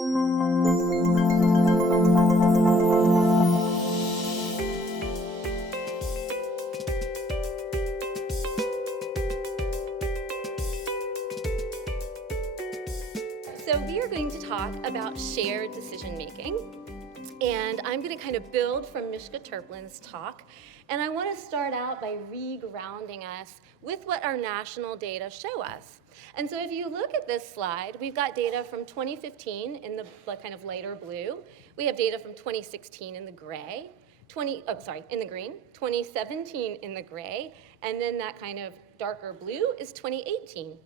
So we are going to talk about shared decision making, and I'm going to kind of build from Mishka Terplin's talk, and I want to start out by re-grounding us with what our national data show us. And so if you look at this slide, we've got data from 2015 in the kind of lighter blue. We have data from 2016 in the gray, in the green, 2017 in the gray, and then that kind of darker blue is 2018.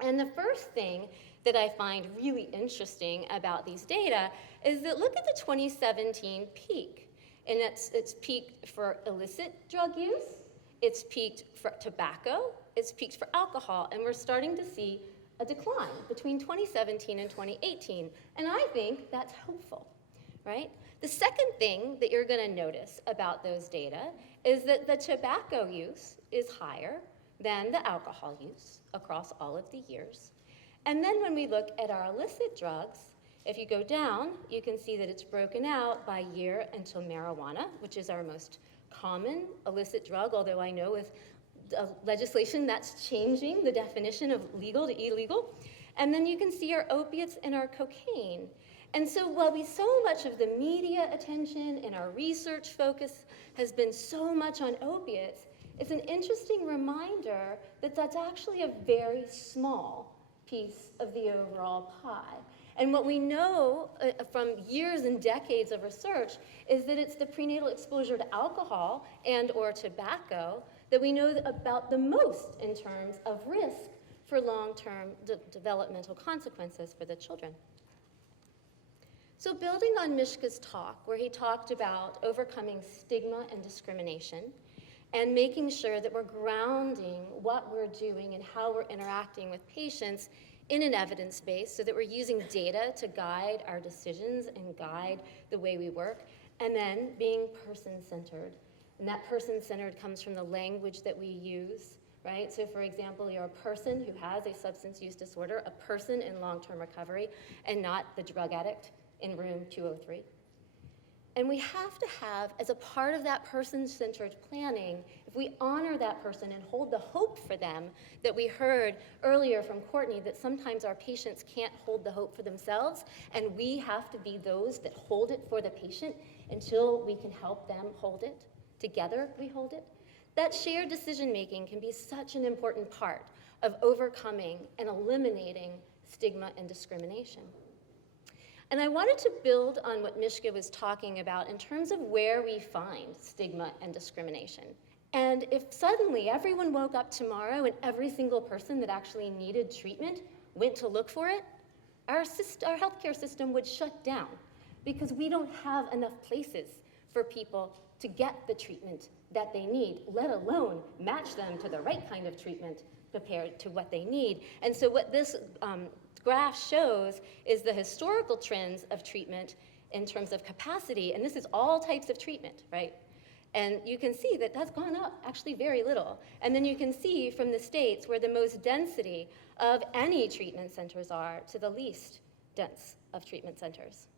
And the first thing that I find really interesting about these data is that look at the 2017 peak. And it's peaked for illicit drug use, it's peaked for tobacco, it's peaked for alcohol, and we're starting to see a decline between 2017 and 2018. And I think that's hopeful, right? The second thing that you're gonna notice about those data is that the tobacco use is higher than the alcohol use across all of the years. And then when we look at our illicit drugs, if you go down, you can see that it's broken out by year until marijuana, which is our most common illicit drug, although I know with legislation that's changing the definition of legal to illegal. And then you can see our opiates and our cocaine. And so while so much of the media attention and our research focus has been so much on opiates, it's an interesting reminder that that's actually a very small piece of the overall pie. And what we know from years and decades of research is that it's the prenatal exposure to alcohol and or tobacco that we know about the most in terms of risk for long-term developmental consequences for the children. So building on Mishka's talk, where he talked about overcoming stigma and discrimination, and making sure that we're grounding what we're doing and how we're interacting with patients in an evidence base so that we're using data to guide our decisions and guide the way we work, and then being person-centered. And that person-centered comes from the language that we use, right? So for example, you're a person who has a substance use disorder, a person in long-term recovery, and not the drug addict in room 203. And we have to have, as a part of that person-centered planning, if we honor that person and hold the hope for them that we heard earlier from Courtney, that sometimes our patients can't hold the hope for themselves, and we have to be those that hold it for the patient until we can help them hold it. Together, we hold it. That shared decision-making can be such an important part of overcoming and eliminating stigma and discrimination. And I wanted to build on what Mishka was talking about in terms of where we find stigma and discrimination. And if suddenly everyone woke up tomorrow and every single person that actually needed treatment went to look for it, our healthcare system would shut down because we don't have enough places for people to get the treatment that they need, let alone match them to the right kind of treatment compared to what they need. And so what this graph shows is the historical trends of treatment in terms of capacity, and this is all types of treatment, right? And you can see that that's gone up actually very little. And then you can see from the states where the most density of any treatment centers are to the least dense of treatment centers.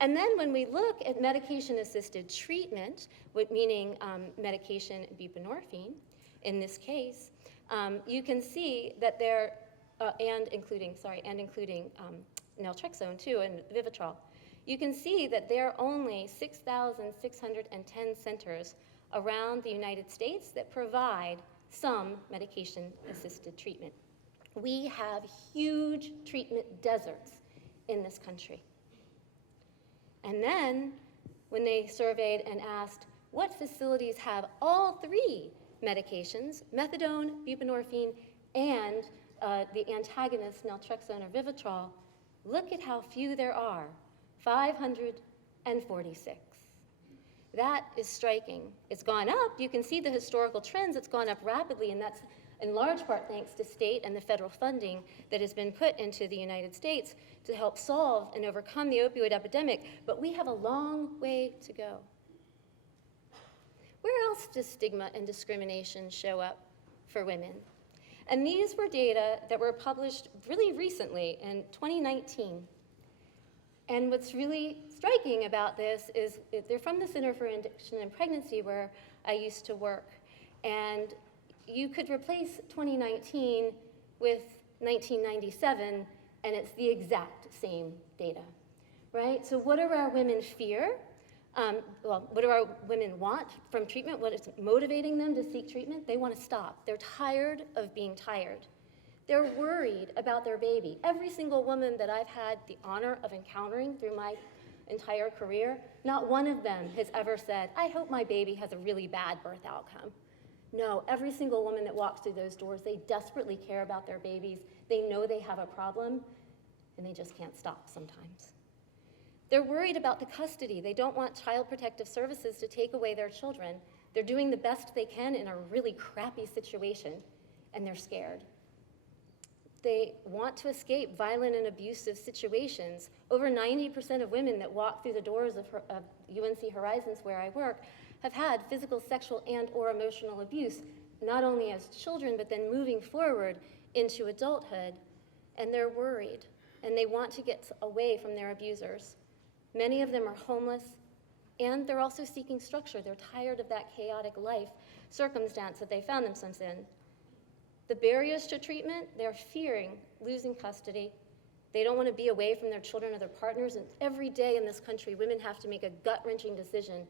And then when we look at medication-assisted treatment, meaning medication buprenorphine, in this case, you can see that there and including naltrexone too, and Vivitrol. You can see that there are only 6,610 centers around the United States that provide some medication-assisted treatment. We have huge treatment deserts in this country. And then when they surveyed and asked what facilities have all three medications, methadone, buprenorphine, and the antagonist naltrexone or Vivitrol, look at how few there are, 546. That is striking. It's gone up. You can see the historical trends. It's gone up rapidly, and that's in large part thanks to state and the federal funding that has been put into the United States to help solve and overcome the opioid epidemic, but we have a long way to go. Where else does stigma and discrimination show up for women? And these were data that were published really recently in 2019. And what's really striking about this is they're from the Center for Addiction and Pregnancy where I used to work. And you could replace 2019 with 1997, and it's the exact same data, right? So what do our women fear? What do our women want from treatment? What is motivating them to seek treatment? They want to stop. They're tired of being tired. They're worried about their baby. Every single woman that I've had the honor of encountering through my entire career, not one of them has ever said, I hope my baby has a really bad birth outcome. No, every single woman that walks through those doors, they desperately care about their babies. They know they have a problem, and they just can't stop sometimes. They're worried about the custody. They don't want Child Protective Services to take away their children. They're doing the best they can in a really crappy situation, and they're scared. They want to escape violent and abusive situations. Over 90% of women that walk through the doors of UNC Horizons, where I work, have had physical, sexual, and/or emotional abuse, not only as children, but then moving forward into adulthood. And they're worried, and they want to get away from their abusers. Many of them are homeless, and they're also seeking structure. They're tired of that chaotic life circumstance that they found themselves in. The barriers to treatment, they're fearing losing custody. They don't want to be away from their children or their partners, and every day in this country, women have to make a gut-wrenching decision.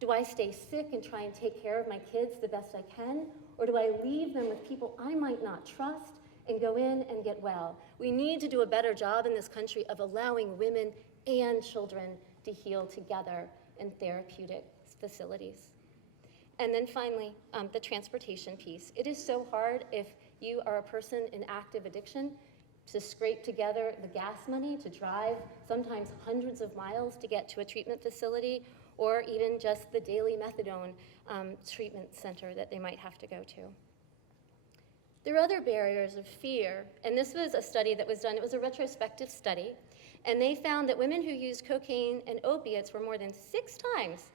Do I stay sick and try and take care of my kids the best I can, or do I leave them with people I might not trust and go in and get well? We need to do a better job in this country of allowing women and children to heal together in therapeutic facilities. And then finally, the transportation piece. It is so hard if you are a person in active addiction to scrape together the gas money to drive sometimes hundreds of miles to get to a treatment facility, or even just the daily methadone treatment center that they might have to go to. There are other barriers of fear, and this was a study that was done. It was a retrospective study, and they found that women who used cocaine and opiates were more than 6 times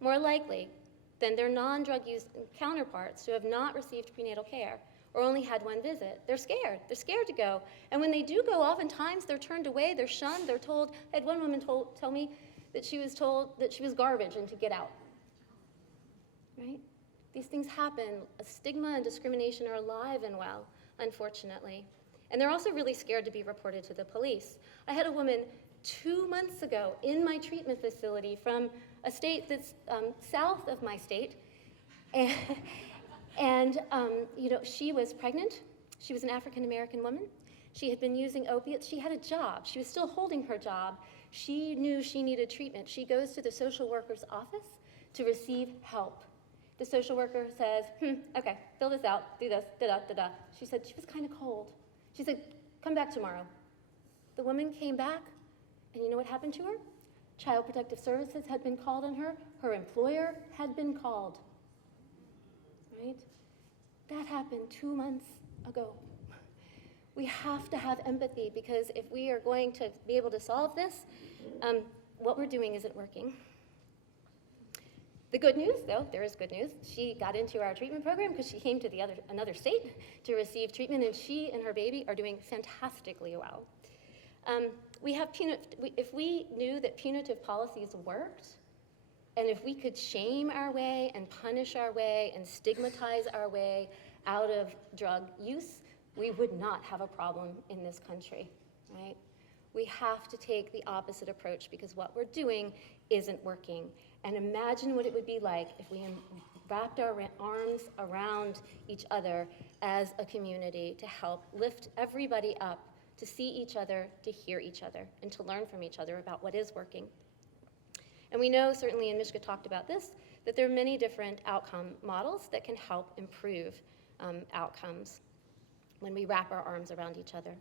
more likely than their non-drug use counterparts who have not received prenatal care or only had 1 visit. They're scared. They're scared to go. And when they do go, oftentimes they're turned away, they're shunned, they're told. I had one woman tell me that she was told that she was garbage and to get out. Right? These things happen. Stigma and discrimination are alive and well, unfortunately. And they're also really scared to be reported to the police. I had a woman 2 months ago in my treatment facility from a state that's south of my state. And she was pregnant. She was an African-American woman. She had been using opiates. She had a job. She was still holding her job. She knew she needed treatment. She goes to the social worker's office to receive help. The social worker says, okay, fill this out, do this, da-da. She said she was kind of cold. She said, come back tomorrow. The woman came back, and you know what happened to her? Child Protective Services had been called on her. Her employer had been called. Right? That happened 2 months ago. We have to have empathy, because if we are going to be able to solve this, what we're doing isn't working. The good news, though, there is good news. She got into our treatment program because she came to another state to receive treatment, and she and her baby are doing fantastically well. If we knew that punitive policies worked, and if we could shame our way and punish our way and stigmatize our way out of drug use, we would not have a problem in this country, right? We have to take the opposite approach, because what we're doing isn't working. And imagine what it would be like if we wrapped our arms around each other as a community to help lift everybody up, to see each other, to hear each other, and to learn from each other about what is working. And we know, certainly, and Mishka talked about this, that there are many different outcome models that can help improve outcomes when we wrap our arms around each other.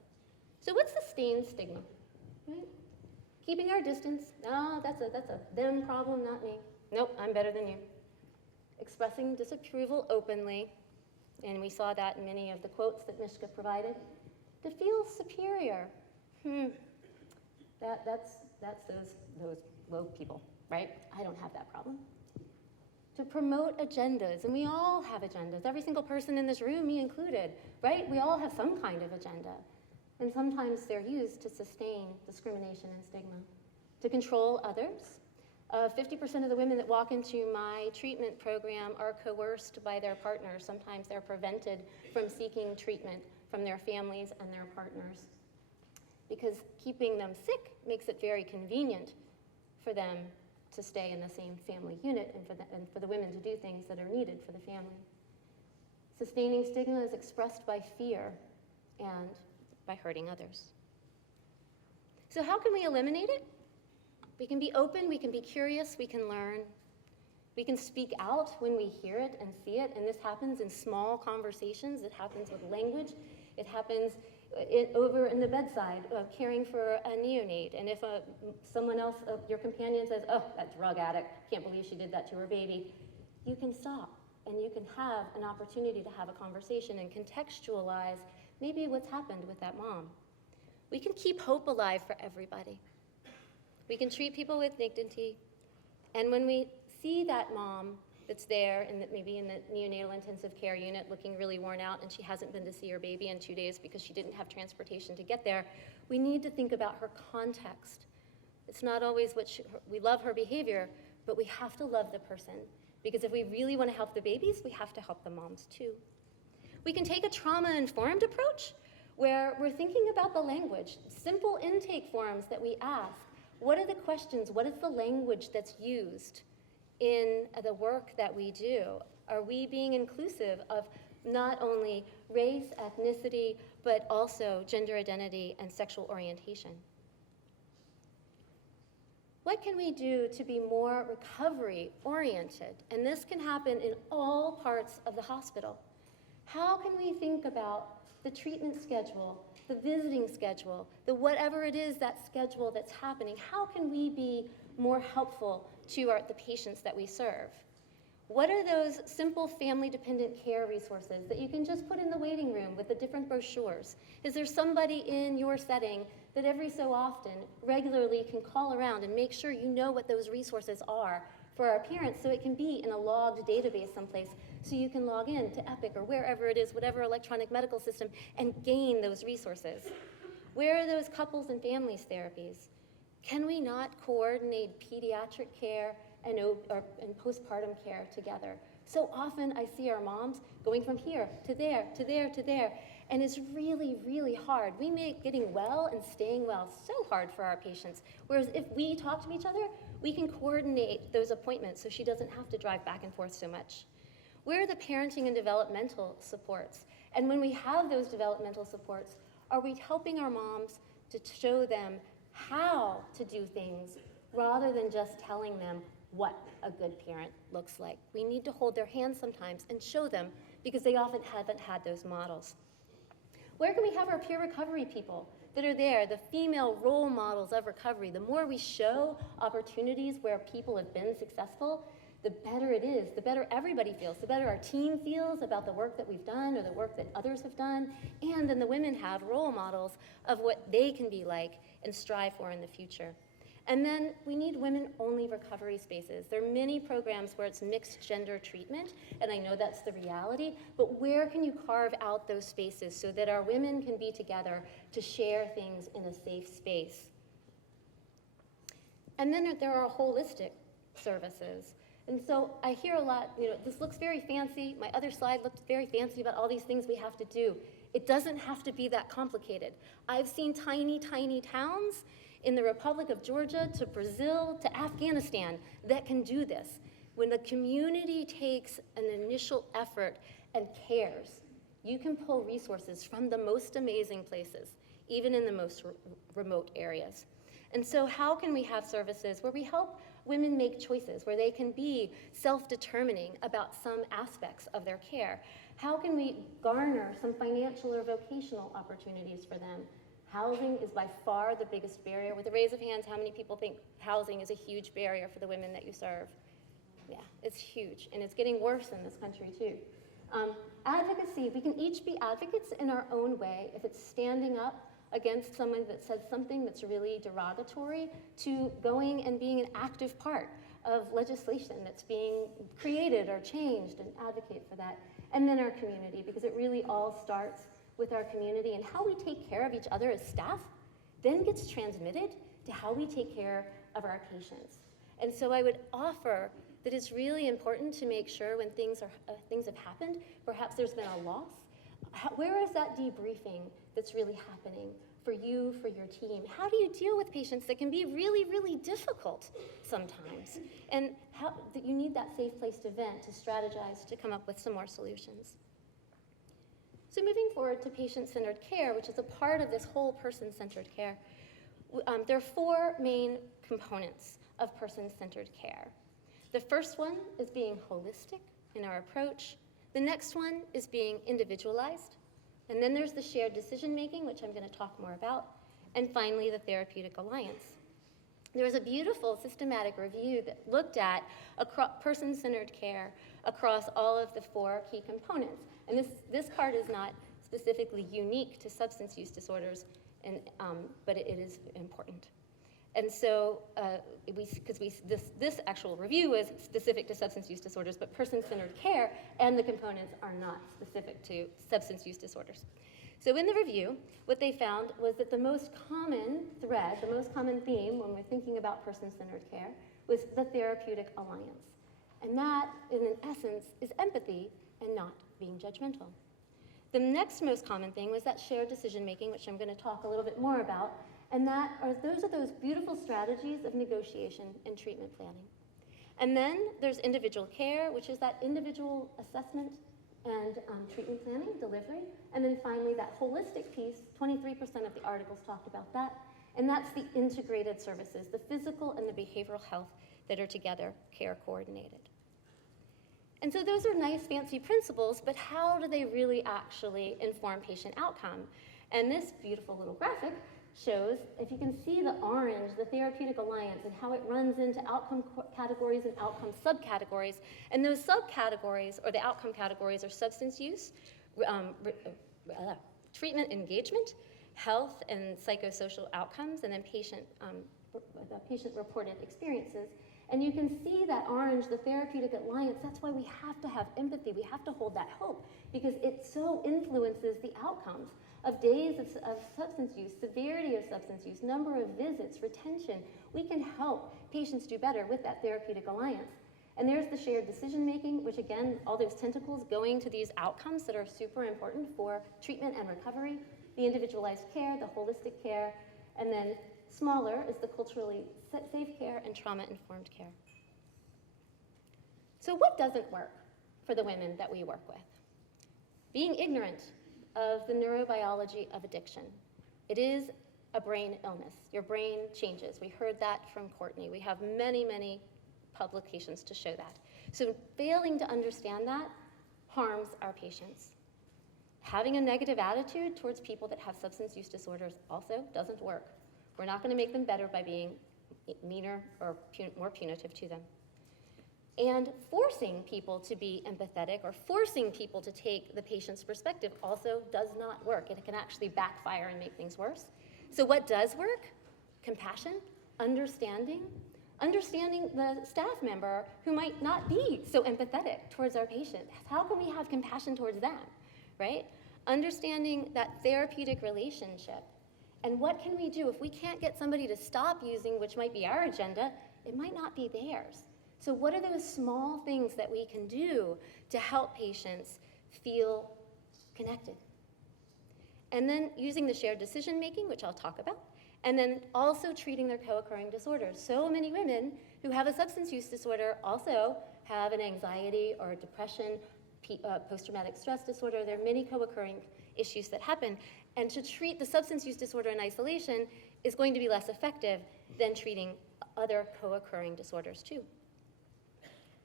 So what's the STAIN stigma? Right? Keeping our distance. No, that's a them problem, not me. Nope, I'm better than you. Expressing disapproval openly, and we saw that in many of the quotes that Mishka provided. To feel superior. That's those low people, right? I don't have that problem. To promote agendas, and we all have agendas. Every single person in this room, me included, right? We all have some kind of agenda. And sometimes they're used to sustain discrimination and stigma. to control others. 50% of the women that walk into my treatment program are coerced by their partners. Sometimes they're prevented from seeking treatment from their families and their partners, because keeping them sick makes it very convenient for them to stay in the same family unit and for the women to do things that are needed for the family. Sustaining stigma is expressed by fear and by hurting others. So how can we eliminate it? We can be open, we can be curious, we can learn. We can speak out when we hear it and see it, and this happens in small conversations. It happens with language. It happens over in the bedside, caring for a neonate. And if someone else, your companion says, oh, that drug addict, can't believe she did that to her baby, you can stop and you can have an opportunity to have a conversation and contextualize maybe what's happened with that mom. We can keep hope alive for everybody. We can treat people with dignity. And when we see that mom that's there, maybe in the neonatal intensive care unit looking really worn out, and she hasn't been to see her baby in 2 days because she didn't have transportation to get there, we need to think about her context. It's not always we love her behavior, but we have to love the person, because if we really want to help the babies, we have to help the moms too. We can take a trauma-informed approach where we're thinking about the language, simple intake forms that we ask. What are the questions? What is the language that's used in the work that we do? Are we being inclusive of not only race, ethnicity, but also gender identity and sexual orientation? What can we do to be more recovery-oriented? And this can happen in all parts of the hospital. How can we think about the treatment schedule, the visiting schedule, the whatever it is, that schedule that's happening? How can we be more helpful to the patients that we serve? What are those simple family-dependent care resources that you can just put in the waiting room with the different brochures? Is there somebody in your setting that every so often, regularly can call around and make sure you know what those resources are for our parents, so it can be in a logged database someplace, so you can log in to Epic or wherever it is, whatever electronic medical system, and gain those resources? Where are those couples and families therapies? Can we not coordinate pediatric care and postpartum care together? So often I see our moms going from here to there, to there, to there, and it's really, really hard. We make getting well and staying well so hard for our patients, whereas if we talk to each other, we can coordinate those appointments so she doesn't have to drive back and forth so much. Where are the parenting and developmental supports? And when we have those developmental supports, are we helping our moms to show them how to do things rather than just telling them what a good parent looks like? We need to hold their hands sometimes and show them, because they often haven't had those models. Where can we have our peer recovery people that are there, the female role models of recovery? The more we show opportunities where people have been successful, the better it is, the better everybody feels, the better our team feels about the work that we've done or the work that others have done, and then the women have role models of what they can be like and strive for in the future. And then we need women-only recovery spaces. There are many programs where it's mixed gender treatment, and I know that's the reality, but where can you carve out those spaces so that our women can be together to share things in a safe space? And then there are holistic services. And so I hear a lot, this looks very fancy. My other slide looked very fancy about all these things we have to do. It doesn't have to be that complicated. I've seen tiny, tiny towns in the Republic of Georgia to Brazil to Afghanistan that can do this. When the community takes an initial effort and cares, you can pull resources from the most amazing places, even in the most remote areas. And so how can we have services where we help women make choices, where they can be self-determining about some aspects of their care? How can we garner some financial or vocational opportunities for them? Housing is by far the biggest barrier. With a raise of hands, how many people think housing is a huge barrier for the women that you serve? Yeah, it's huge, and it's getting worse in this country too. Advocacy, we can each be advocates in our own way. If it's standing up against someone that says something that's really derogatory, to going and being an active part of legislation that's being created or changed, and advocate for that. And then our community, because it really all starts with our community, and how we take care of each other as staff then gets transmitted to how we take care of our patients. And so I would offer that it's really important to make sure when things have happened, perhaps there's been a loss, where is that debriefing that's really happening for you, for your team? How do you deal with patients that can be really, really difficult sometimes? And how that you need that safe place to vent, to strategize, to come up with some more solutions. So moving forward to patient-centered care, which is a part of this whole person-centered care, there are 4 main components of person-centered care. The first one is being holistic in our approach. The next one is being individualized. And then there's the shared decision-making, which I'm going to talk more about. And finally, the therapeutic alliance. There was a beautiful systematic review that looked at person-centered care across all of the 4 key components. And this part is not specifically unique to substance use disorders, but it is important. And so, this actual review is specific to substance use disorders, but person-centered care and the components are not specific to substance use disorders. So in the review, what they found was that the most common thread, the most common theme when we're thinking about person-centered care was the therapeutic alliance. And that, in essence, is empathy and not being judgmental. The next most common thing was that shared decision-making, which I'm going to talk a little bit more about. And those are those beautiful strategies of negotiation and treatment planning. And then there's individual care, which is that individual assessment and treatment planning, delivery. And then finally, that holistic piece, 23% of the articles talked about that. And that's the integrated services, the physical and the behavioral health that are together, care coordinated. And so those are nice, fancy principles, but how do they really actually inform patient outcome? And this beautiful little graphic shows, if you can see the orange, the therapeutic alliance, and how it runs into outcome categories and outcome subcategories. And those subcategories, or the outcome categories, are substance use, treatment engagement, health and psychosocial outcomes, and then patient-reported experiences. And you can see that orange, the therapeutic alliance, that's why we have to have empathy. We have to hold that hope, because it so influences the outcomes of days of substance use, severity of substance use, number of visits, retention. We can help patients do better with that therapeutic alliance. And there's the shared decision-making, which again, all those tentacles going to these outcomes that are super important for treatment and recovery, the individualized care, the holistic care, and then smaller is the culturally safe care and trauma-informed care. So what doesn't work for the women that we work with? Being ignorant of the neurobiology of addiction. It is a brain illness. Your brain changes. We heard that from Courtney. We have many, many publications to show that. So failing to understand that harms our patients. Having a negative attitude towards people that have substance use disorders also doesn't work. We're not going to make them better by being meaner or more punitive to them. And forcing people to be empathetic or forcing people to take the patient's perspective also does not work. It can actually backfire and make things worse. So what does work? Compassion, understanding the staff member who might not be so empathetic towards our patient. How can we have compassion towards them, right? Understanding that therapeutic relationship. And what can we do? If we can't get somebody to stop using, which might be our agenda, it might not be theirs. So what are those small things that we can do to help patients feel connected? And then using the shared decision-making, which I'll talk about, and then also treating their co-occurring disorders. So many women who have a substance use disorder also have an anxiety or depression, post-traumatic stress disorder. There are many co-occurring issues that happen. And to treat the substance use disorder in isolation is going to be less effective than treating other co-occurring disorders too.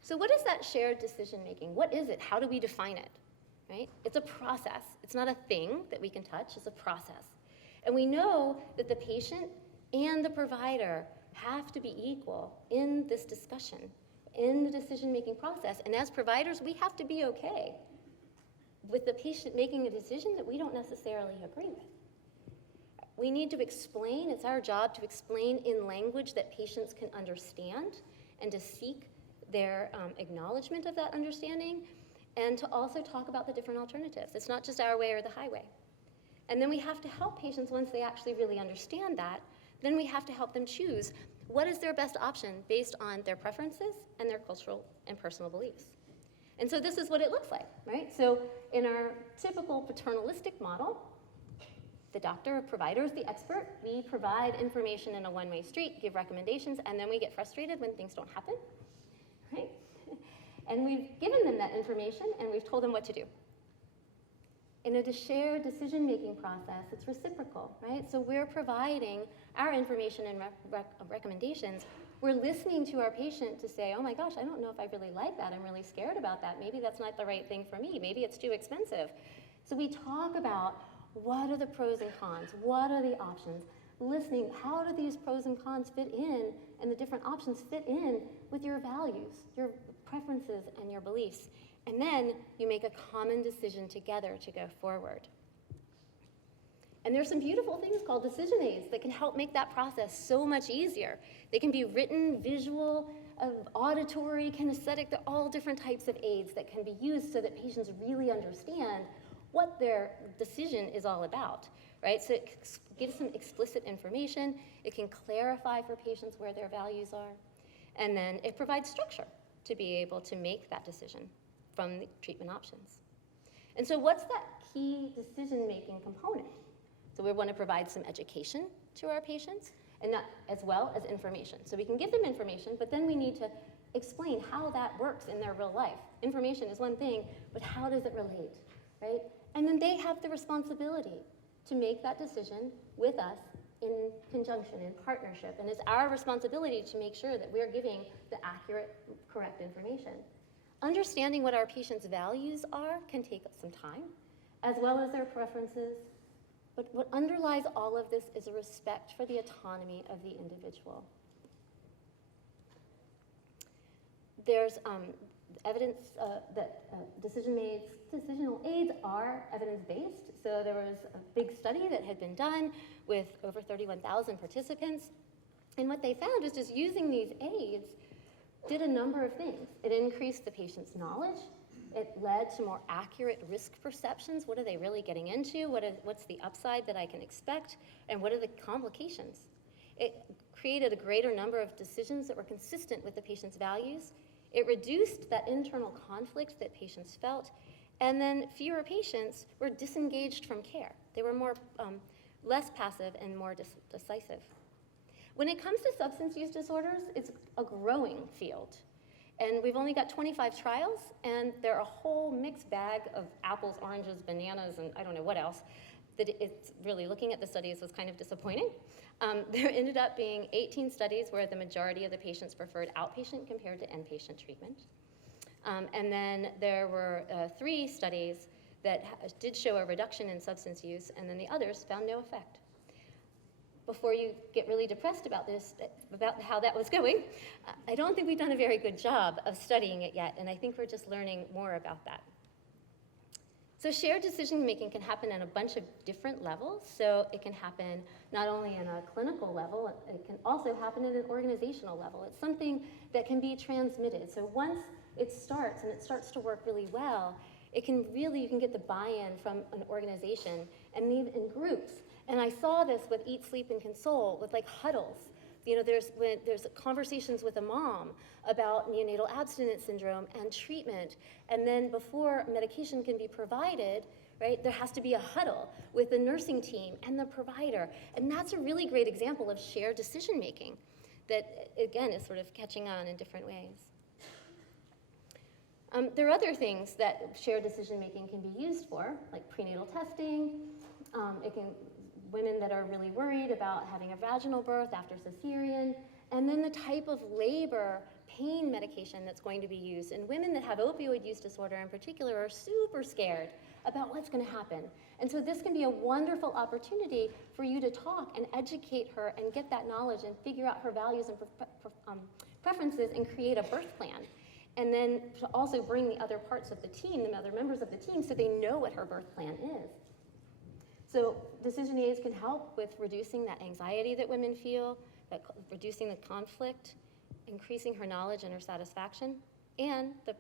So what is that shared decision-making? What is it? How do we define it, right? It's a process. It's not a thing that we can touch. It's a process. And we know that the patient and the provider have to be equal in this discussion, in the decision-making process. And as providers, we have to be okay with the patient making a decision that we don't necessarily agree with. We need to explain. It's our job to explain in language that patients can understand and to seek their acknowledgement of that understanding, and to also talk about the different alternatives. It's not just our way or the highway. And then we have to help patients once they actually really understand that, then we have to help them choose what is their best option based on their preferences and their cultural and personal beliefs. And so this is what it looks like, right? So in our typical paternalistic model, the doctor or provider is the expert. We provide information in a one-way street, give recommendations, and then we get frustrated when things don't happen, right? And we've given them that information, and we've told them what to do. In a shared decision-making process, it's reciprocal, right? So we're providing our information and recommendations. We're listening to our patient to say, oh my gosh, I don't know if I really like that. I'm really scared about that. Maybe that's not the right thing for me. Maybe it's too expensive. So we talk about what are the pros and cons? What are the options? Listening, how do these pros and cons fit in, and the different options fit in with your values, your preferences, and your beliefs? And then you make a common decision together to go forward. And there's some beautiful things called decision aids that can help make that process so much easier. They can be written, visual, auditory, kinesthetic. They're all different types of aids that can be used so that patients really understand what their decision is all about, right? So it gives some explicit information. It can clarify for patients where their values are. And then it provides structure to be able to make that decision from the treatment options. And so what's that key decision-making component? So we want to provide some education to our patients, and not as well as information. So we can give them information, but then we need to explain how that works in their real life. Information is one thing, but how does it relate, right? And then they have the responsibility to make that decision with us in conjunction, in partnership. And it's our responsibility to make sure that we're giving the accurate, correct information. Understanding what our patients' values are can take some time, as well as their preferences. But what underlies all of this is a respect for the autonomy of the individual. There's evidence that decisional aids are evidence-based. So there was a big study that had been done with over 31,000 participants. And what they found is just using these aids did a number of things. It increased the patient's knowledge. It led to more accurate risk perceptions. What are they really getting into? What's the upside that I can expect? And what are the complications? It created a greater number of decisions that were consistent with the patient's values. It reduced that internal conflict that patients felt. And then fewer patients were disengaged from care. They were less passive and more decisive. When it comes to substance use disorders, it's a growing field. And we've only got 25 trials, and they're a whole mixed bag of apples, oranges, bananas, and I don't know what else. That it's really, looking at the studies was kind of disappointing. There ended up being 18 studies where the majority of the patients preferred outpatient compared to inpatient treatment. And then there were 3 studies that did show a reduction in substance use, and then the others found no effect. Before you get really depressed about this, about how that was going, I don't think we've done a very good job of studying it yet, and I think we're just learning more about that. So shared decision-making can happen on a bunch of different levels. So it can happen not only in a clinical level, it can also happen at an organizational level. It's something that can be transmitted. So once it starts, and it starts to work really well, you can get the buy-in from an organization and leave in groups. And I saw this with Eat, Sleep, and Console, with like huddles. You know, there's conversations with a mom about neonatal abstinence syndrome and treatment. And then before medication can be provided, right, there has to be a huddle with the nursing team and the provider. And that's a really great example of shared decision-making that, again, is sort of catching on in different ways. There are other things that shared decision-making can be used for, like prenatal testing. Women that are really worried about having a vaginal birth after cesarean, and then the type of labor pain medication that's going to be used. And women that have opioid use disorder in particular are super scared about what's going to happen. And so this can be a wonderful opportunity for you to talk and educate her and get that knowledge and figure out her values and preferences and create a birth plan. And then to also bring the other parts of the team, the other members of the team, so they know what her birth plan is. So decision aids can help with reducing that anxiety that women feel, reducing the conflict, increasing her knowledge and her satisfaction, and the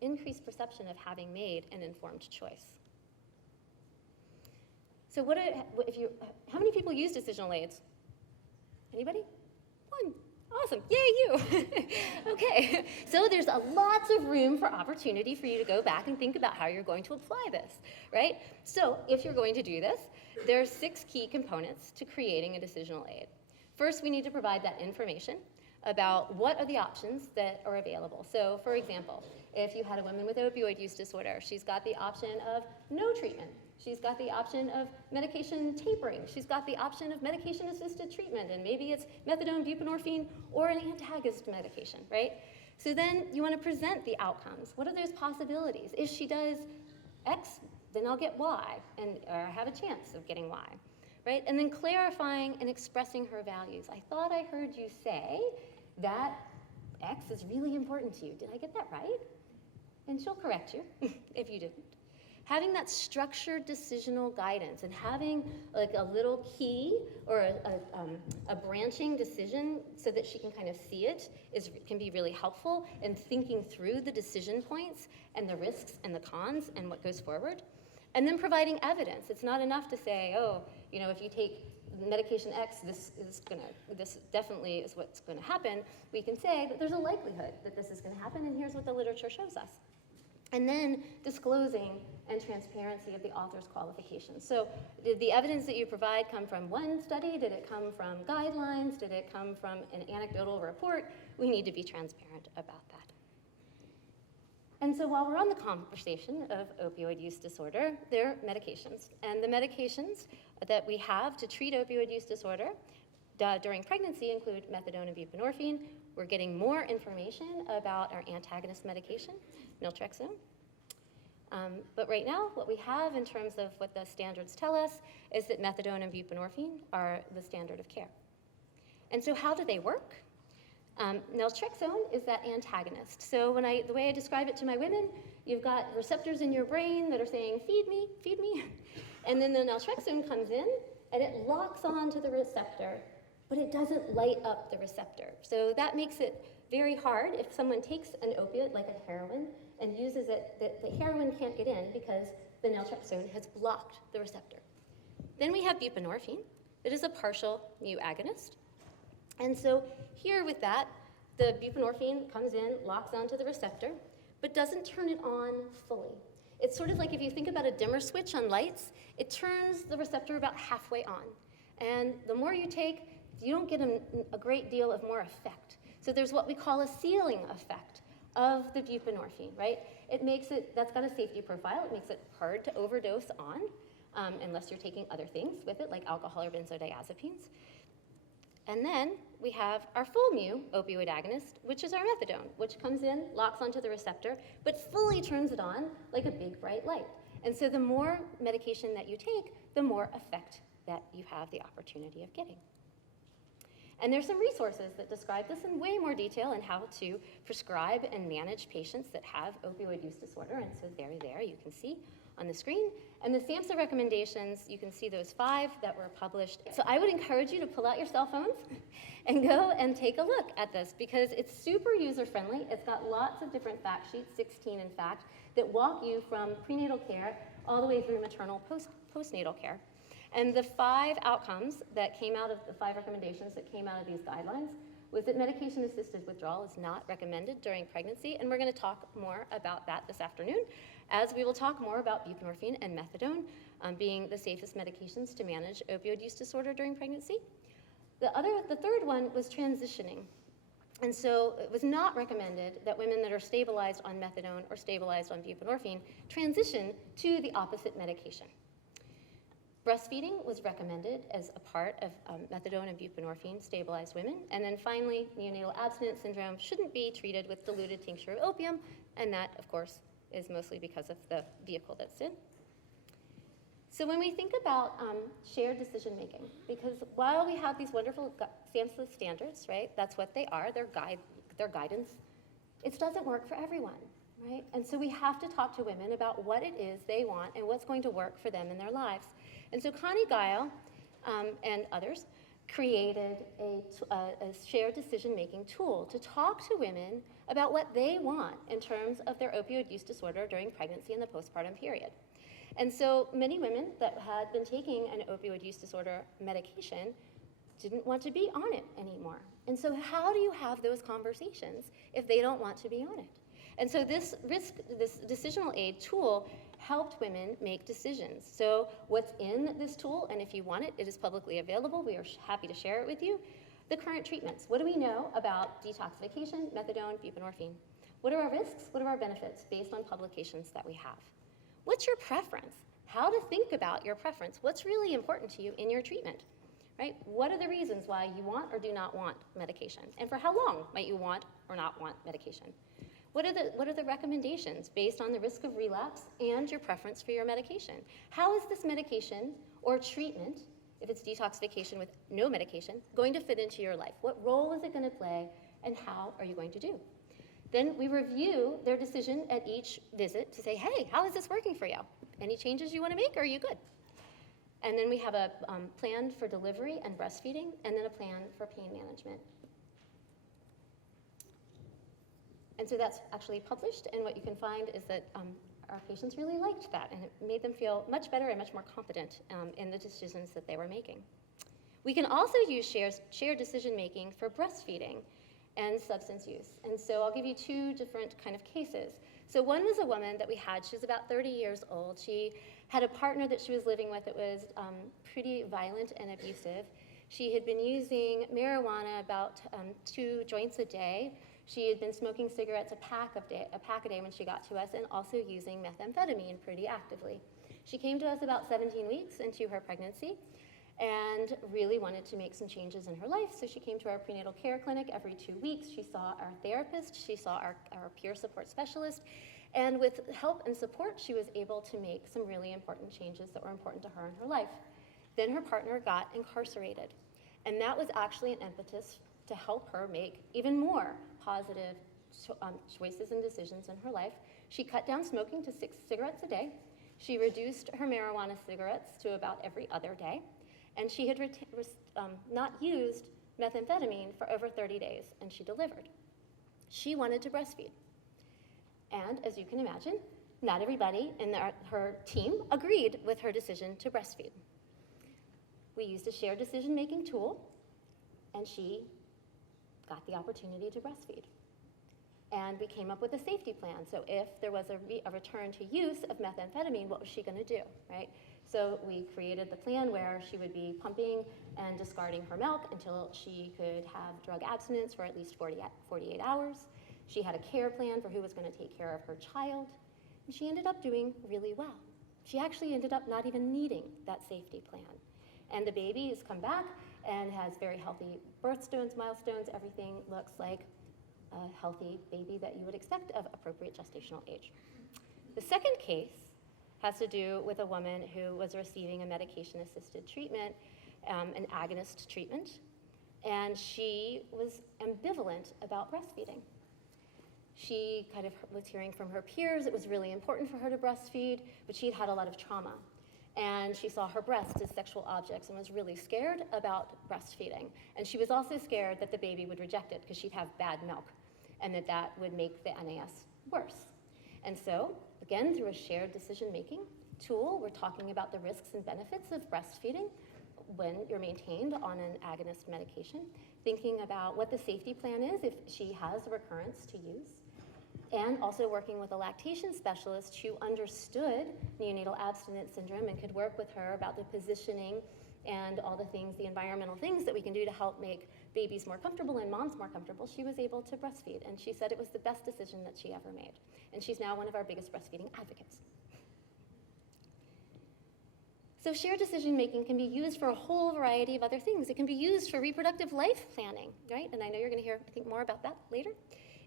increased perception of having made an informed choice. So how many people use decisional aids? Anybody? One. Awesome. Yay, you. Okay. So there's lots of room for opportunity for you to go back and think about how you're going to apply this, right? So if you're going to do this, there are 6 key components to creating a decisional aid. First, we need to provide that information about what are the options that are available. So for example, if you had a woman with opioid use disorder, she's got the option of no treatment. She's got the option of medication tapering. She's got the option of medication-assisted treatment, and maybe it's methadone, buprenorphine, or an antagonist medication, right? So then you want to present the outcomes. What are those possibilities? If she does X, then I'll get Y, or I have a chance of getting Y, right? And then clarifying and expressing her values. I thought I heard you say that X is really important to you. Did I get that right? And she'll correct you if you didn't. Having that structured decisional guidance and having like a little key or a branching decision so that she can kind of see it can be really helpful in thinking through the decision points and the risks and the cons and what goes forward. And then providing evidence. It's not enough to say, oh, you know, if you take medication X, this definitely is what's going to happen. We can say that there's a likelihood that this is going to happen, and here's what the literature shows us. And then disclosing and transparency of the author's qualifications. So did the evidence that you provide come from one study? Did it come from guidelines? Did it come from an anecdotal report? We need to be transparent about that. And so while we're on the conversation of opioid use disorder, there are medications. And the medications that we have to treat opioid use disorder during pregnancy include methadone and buprenorphine. We're getting more information about our antagonist medication, naltrexone. But right now, what we have in terms of what the standards tell us is that methadone and buprenorphine are the standard of care. And so how do they work? Naltrexone is that antagonist. So the way I describe it to my women, you've got receptors in your brain that are saying, feed me, feed me. And then the naltrexone comes in, and it locks onto the receptor, but it doesn't light up the receptor. So that makes it very hard if someone takes an opiate, like a heroin, and uses it, the heroin can't get in because the naltrexone has blocked the receptor. Then we have buprenorphine, that is a partial mu agonist. And so here with that, the buprenorphine comes in, locks onto the receptor, but doesn't turn it on fully. It's sort of like if you think about a dimmer switch on lights, it turns the receptor about halfway on. And the more you take, you don't get a great deal of more effect. So there's what we call a ceiling effect of the buprenorphine, right? That's got a safety profile. It makes it hard to overdose on, unless you're taking other things with it, like alcohol or benzodiazepines. And then we have our full mu opioid agonist, which is our methadone, which comes in, locks onto the receptor, but fully turns it on like a big bright light. And so the more medication that you take, the more effect that you have the opportunity of getting. And there's some resources that describe this in way more detail and how to prescribe and manage patients that have opioid use disorder. And so there you can see on the screen. And the SAMSA recommendations, you can see those 5 that were published. So I would encourage you to pull out your cell phones and go and take a look at this because it's super user-friendly. It's got lots of different fact sheets, 16 in fact, that walk you from prenatal care all the way through maternal postnatal care. And the 5 outcomes that came out of the 5 recommendations that came out of these guidelines was that medication-assisted withdrawal is not recommended during pregnancy, and we're going to talk more about that this afternoon, as we will talk more about buprenorphine and methadone being the safest medications to manage opioid use disorder during pregnancy. The 3rd one was transitioning. And so it was not recommended that women that are stabilized on methadone or stabilized on buprenorphine transition to the opposite medication. Breastfeeding was recommended as a part of methadone and buprenorphine stabilized women. And then finally, neonatal abstinence syndrome shouldn't be treated with diluted tincture of opium, and that, of course, is mostly because of the vehicle that's in. So when we think about shared decision making, because while we have these wonderful SAMSA standards, right, that's what they are, their guidance, it doesn't work for everyone, right? And so we have to talk to women about what it is they want and what's going to work for them in their lives. And so Connie Guile and others created a shared decision-making tool to talk to women about what they want in terms of their opioid use disorder during pregnancy and the postpartum period. And so many women that had been taking an opioid use disorder medication didn't want to be on it anymore. And so how do you have those conversations if they don't want to be on it? And so this decisional aid tool helped women make decisions. So what's in this tool, and if you want it, it is publicly available. We are happy to share it with you. The current treatments. What do we know about detoxification, methadone, buprenorphine? What are our risks? What are our benefits based on publications that we have? What's your preference? How to think about your preference. What's really important to you in your treatment, right? What are the reasons why you want or do not want medication? And for how long might you want or not want medication? What are the recommendations based on the risk of relapse and your preference for your medication? How is this medication or treatment, if it's detoxification with no medication, going to fit into your life? What role is it going to play, and how are you going to do? Then we review their decision at each visit to say, hey, how is this working for you? Any changes you want to make, or are you good? And then we have a plan for delivery and breastfeeding, and then a plan for pain management. And so that's actually published, and what you can find is that our patients really liked that, and it made them feel much better and much more confident in the decisions that they were making. We can also use shared decision-making for breastfeeding and substance use. And so I'll give you two different kind of cases. So one was a woman that we had. She was about 30 years old. She had a partner that she was living with that was pretty violent and abusive. She had been using marijuana about 2 joints a day. She had been smoking cigarettes a pack a day when she got to us, and also using methamphetamine pretty actively. She came to us about 17 weeks into her pregnancy and really wanted to make some changes in her life, so she came to our prenatal care clinic every 2 weeks. She saw our therapist, she saw our peer support specialist, and with help and support, she was able to make some really important changes that were important to her in her life. Then her partner got incarcerated, and that was actually an impetus to help her make even more positive choices and decisions in her life. She cut down smoking to 6 cigarettes a day. She reduced her marijuana cigarettes to about every other day. And she had not used methamphetamine for over 30 days, and she delivered. She wanted to breastfeed. And as you can imagine, not everybody in her team agreed with her decision to breastfeed. We used a shared decision-making tool, and she got the opportunity to breastfeed. And we came up with a safety plan. So if there was a return to use of methamphetamine, what was she going to do, right? So we created the plan where she would be pumping and discarding her milk until she could have drug abstinence for at least 48 hours. She had a care plan for who was going to take care of her child. And she ended up doing really well. She actually ended up not even needing that safety plan. And the baby has come back and has very healthy birthstones, milestones. Everything looks like a healthy baby that you would expect of appropriate gestational age. The second case has to do with a woman who was receiving a medication-assisted treatment, an agonist treatment, and she was ambivalent about breastfeeding. She kind of was hearing from her peers it was really important for her to breastfeed, but she had had a lot of trauma. And she saw her breasts as sexual objects and was really scared about breastfeeding. And she was also scared that the baby would reject it because she'd have bad milk and that would make the NAS worse. And so, again, through a shared decision-making tool, we're talking about the risks and benefits of breastfeeding when you're maintained on an agonist medication, thinking about what the safety plan is if she has a recurrence to use, and also working with a lactation specialist who understood neonatal abstinence syndrome and could work with her about the positioning and all the things, the environmental things that we can do to help make babies more comfortable and moms more comfortable. She was able to breastfeed, and she said it was the best decision that she ever made. And she's now one of our biggest breastfeeding advocates. So shared decision-making can be used for a whole variety of other things. It can be used for reproductive life planning, right? And I know you're going to hear, I think, more about that later.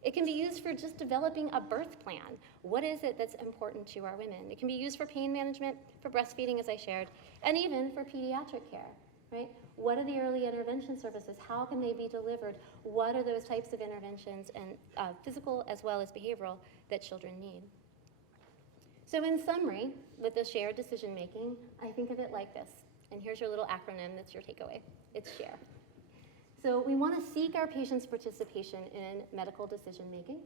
It can be used for just developing a birth plan. What is it that's important to our women? It can be used for pain management, for breastfeeding, as I shared, and even for pediatric care, right? What are the early intervention services? How can they be delivered? What are those types of interventions, and physical as well as behavioral, that children need? So in summary, with the shared decision-making, I think of it like this. And here's your little acronym that's your takeaway. It's SHARE. So we want to seek our patients' participation in medical decision-making.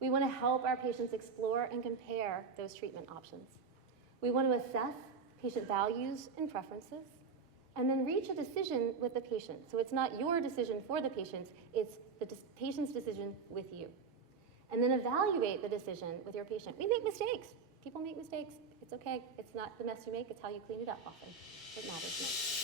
We want to help our patients explore and compare those treatment options. We want to assess patient values and preferences. and then reach a decision with the patient. So it's not your decision for the patients, it's the patient's decision with you. And then evaluate the decision with your patient. We make mistakes. People make mistakes. It's okay. It's not the mess you make, it's how you clean it up often. It matters most.